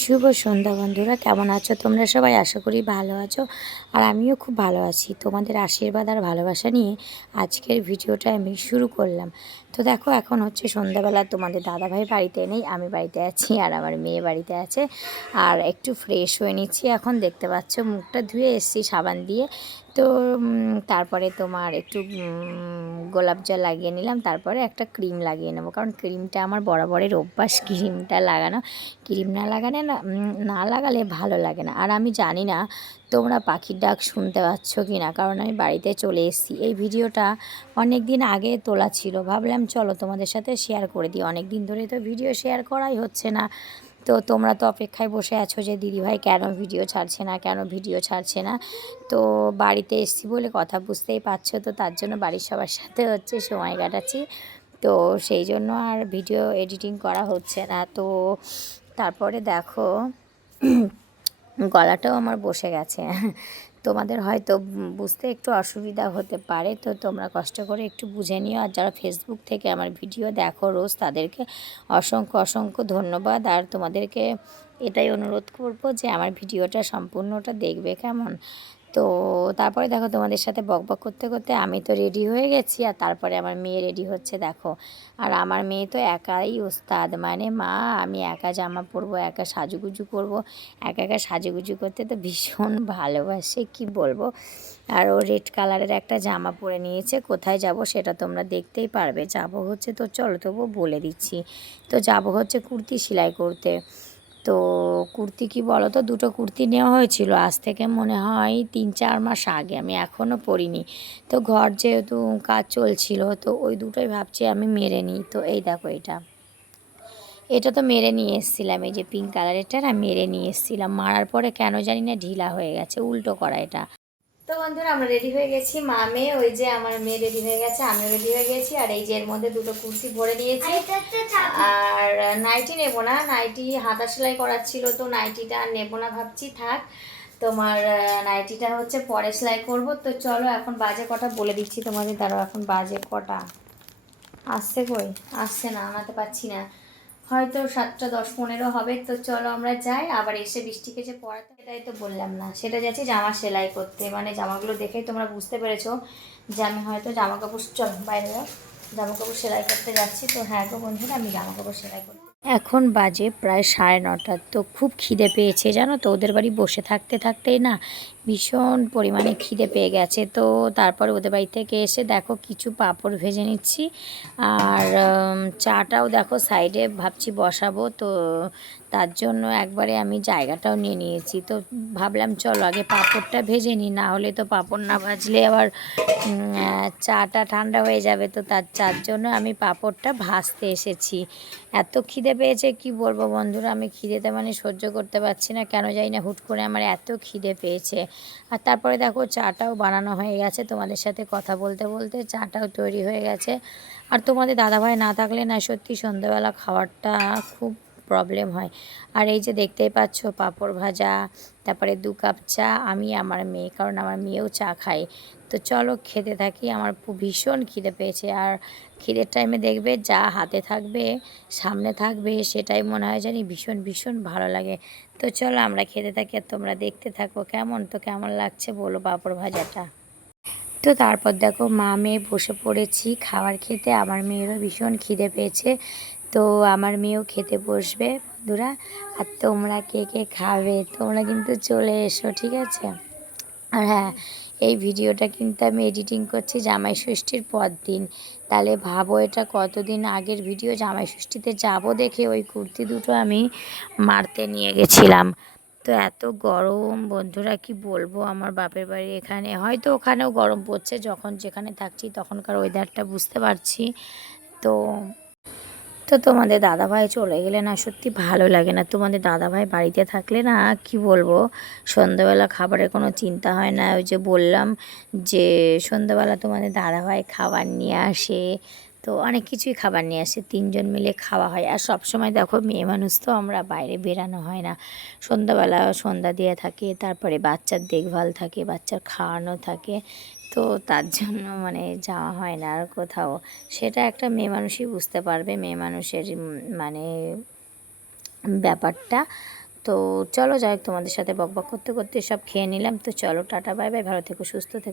শুভ সন্ধ্যা বন্ধুরা, কেমন আছো তোমরা সবাই? আশা করি ভালো আছো, আর আমিও খুব ভালো আছি। তোমাদের আশীর্বাদ আর ভালোবাসা নিয়ে আজকের ভিডিওটা আমি শুরু করলাম। তো দেখো, এখন হচ্ছে সন্ধ্যাবেলা, তোমাদের দাদাভাই বাড়িতে নেই, আমি বাড়িতে আছি আর আমার মেয়ে বাড়িতে আছে। আর একটু ফ্রেশ হয়ে নিচ্ছি, এখন দেখতে পাচ্ছ মুখটা ধুয়ে এসেছি সাবান দিয়ে। তো তারপরে তোমার একটু গোলাপ জল লাগিয়ে নিলাম, তারপরে একটা ক্রিম লাগিয়ে নেবো, কারণ ক্রিমটা আমার বরাবরের অভ্যাস ক্রিমটা লাগানো। ক্রিম না লাগালে না লাগালে ভালো লাগে না। আর আমি জানি না তোমরা পাখির ডাক শুনতে পাচ্ছ কি না, কারণ আমি বাড়িতে চলে এসেছি। এই ভিডিওটা অনেক দিন আগে তোলা ছিল, ভাবলাম চলো তোমাদের সাথে শেয়ার করে দিই। অনেক দিন ধরে তো ভিডিও শেয়ার করাই হচ্ছে না। তো তোমরা তো অপেক্ষায় বসে আছো যে দিদিভাই কেন ভিডিও ছাড়ছে না, কেন ভিডিও ছাড়ছে না। তো বাড়িতে এসেছি বলে কথা বুঝতেই পারছো, তো তার জন্য বাড়ির সবার সাথে হচ্ছে সময় কাটাচ্ছি। তো সেই জন্য আর ভিডিও এডিটিং করা হচ্ছে না। তো তারপরে দেখো, গলাটাও আমার বসে গেছে। তোমাদের হয়তো বুঝতে একটু অসুবিধা হতে পারে, তো তোমরা কষ্ট করে একটু বুঝে নিও। আর যারা ফেসবুক থেকে আমার ভিডিও দেখো রোজ, তাদেরকে অসংখ্য অসংখ্য ধন্যবাদ। আর তোমাদেরকে এটাই অনুরোধ করব যে আমার ভিডিওটা সম্পূর্ণটা দেখবে, কেমন? তো তারপরে দেখো, তোমাদের সাথে বকবক করতে করতে আমি তো রেডি হয়ে গেছি, আর তারপরে আমার মেয়ে রেডি হচ্ছে দেখো। আর আমার মেয়ে তো একাই ওস্তাদ, মানে মা আমি একা জামা পরবো, একা সাজুগুজু করব। একা একা সাজুগুজু করতে তো ভীষণ ভালোবাসে, কি বলবো। আর ও রেড কালারের একটা জামা পরে নিয়েছে। কোথায় যাব সেটা তোমরা দেখতেই পারবে। যাব হচ্ছে, তো চলো তবু বলে দিচ্ছি, তো যাব হচ্ছে কুর্তি সেলাই করতে। তো কুর্তি কি বলো তো, দুটো কুর্তি নেওয়া হয়েছিল আজ থেকে মনে হয় 3-4 মাস আগে, আমি এখনও পরিনি। তো ঘর যেহেতু কাজ চলছিল, তো ওই দুটোই ভাবছি আমি মেরে নিই। তো এই দেখো, এটা তো মেরে নিয়ে এসেছিলাম, এই যে পিঙ্ক কালারেরটা না, মেরে নিয়ে এসেছিলাম। মারার পরে কেন জানি না ঢিলা হয়ে গেছে, উল্টো করা এটা। তো বন্ধুরা, আমরা রেডি হয়ে গেছি, মা মেয়ে। ওই যে আমার মেয়ে রেডি হয়ে গেছে, আমিও রেডি হয়ে গেছি। আর এই যে এর মধ্যে দুটো কুর্তি ভরে দিয়েছি। আর নাইটি নেবো না, নাইটি হাতা সেলাই করার ছিল, তো নাইটিটা আর নেবো না, ভাবছি থাক। তোমার নাইটিটা হচ্ছে পরে সেলাই করবো। তো চলো, এখন বাজে কটা বলে দিচ্ছি তোমাদের, দাঁড়াও এখন বাজে কটা। আসছে কই, আসছে না, আনাতে পারছি না। হয়তো 7:10-15 হবে। তো চলো আমরা যাই, আবার এসে বৃষ্টিকে যে পড়াতে, এটাই তো বললাম না, সেটা যাচ্ছি জামা সেলাই করতে। মানে জামাগুলো দেখেই তোমরা বুঝতে পেরেছো যে আমি হয়তো জামা কাপড়, চলো বাইরে যাও, জামা কাপড় সেলাই করতে যাচ্ছি। তো হ্যাঁ গো বন্ধুরা, আমি জামা কাপড় সেলাই করতে এখন বাজে প্রায় 9:30। তো খুব খিদে পেয়েছে জানো তো, ওদের বাড়ি বসে থাকতে থাকতেই না ভীষণ পরিমাণে খিদে পেয়ে গেছে। তো তারপরে ওদের বাড়ি থেকে এসে দেখো কিছু পাঁপড় ভেজে নিচ্ছি। আর চাটাও দেখো সাইডে ভাবছি বসাবো। তো তার জন্য একবারে আমি জায়গাটাও নিয়ে নিয়েছি। তো ভাবলাম চলো আগে পাঁপড়টা ভেজে নিই, না হলে তো পাঁপড় না ভাজলে আবার চাটা ঠান্ডা হয়ে যাবে। তো তার জন্য আমি পাঁপড়টা ভাজতে এসেছি। এত খিদে পেয়েছে কি বলবো বন্ধুরা, আমি খিদেতে মানে সহ্য করতে পারছি না, কেন জানি না হুট করে আমার এত খিদে পেয়েছে। আর তারপরে দেখো চাটাও বানানো হয়ে গেছে, তোমাদের সাথে কথা বলতে বলতে চাটাও তৈরি হয়ে গেছে। আর তোমাদের দাদাভাই না থাকলে না সত্যি সন্ধ্যাবেলা খাবারটা খুব প্রবলেম হয়। আর এই যে দেখতেই পাচ্ছ পাঁপড় ভাজা, তারপরে 2 কাপ চা, আমি আমার মেয়ে, কারণ আমার মেয়েও চা খায়। তো চলো খেতে থাকি, আমার ভীষণ খিদে পেয়েছে। আর খিদের টাইমে দেখবে যা হাতে থাকবে, সামনে থাকবে, সেটাই মনে হয় জানি ভীষণ ভীষণ ভালো লাগে। তো চলো আমরা খেতে থাকি, আর তোমরা দেখতে থাকো। কেমন লাগছে বলো পাঁপড় ভাজাটা। তো তারপর দেখো মা মেয়ে বসে পড়েছি খাবার খেতে। আমার মেয়েরও ভীষণ খিদে পেয়েছে, তো আমার মেয়েও খেতে বসবে বন্ধুরা। আর তোমরা কে কে খাবে তোমরা কিন্তু চলে এসো, ঠিক আছে? আর হ্যাঁ, এই ভিডিওটা কিন্তু আমি এডিটিং করছি জামাই ষষ্ঠীর পর দিন। তাহলে ভাবো এটা কতদিন আগের ভিডিও। জামাই ষষ্ঠীতে যাবো দেখে ওই কুর্তি দুটো আমি মারতে নিয়ে গেছিলাম। তো এত গরম বন্ধুরা, কি বলবো, আমার বাপের বাড়ি এখানে, হয়তো ওখানেও গরম পড়ছে, যখন যেখানে থাকছি তখনকার ওয়েদারটা বুঝতে পারছি। তো তো তোমাদের দাদাভাই চলে গেলে না সত্যি ভালো লাগে না। তোমাদের দাদাভাই বাড়িতে থাকলে না কি বলবো, সন্ধ্যাবেলা খাবারের কোনো চিন্তা হয় না। ওই যে বললাম যে সন্ধ্যাবেলা তোমাদের দাদাভাই খাবার নিয়ে আসে, তো অনেক কিছুই খাবার নিয়ে আসে, 3জন মিলে খাওয়া হয়। আর সব সময় দেখো মেয়ে মানুষ তো, আমরা বাইরে বেরানো হয় না। সন্ধ্যাবেলা সন্ধ্যা দিয়ে থাকে, তারপরে বাচ্চার দেখভাল থাকে, বাচ্চার খাওয়ানো থাকে। তো তার জন্য মানে যাওয়া হয় না আর কোথাও। সেটা একটা মেয়ে মানুষই বুঝতে পারবে, মেয়ে মানুষের মানে ব্যাপারটা। তো চলো যাই হোক, তোমাদের সাথে বকবক করতে করতে সব খেয়ে নিলাম। তো চলো টাটা বাই বাই, ভালো থেকো সুস্থ থেকো।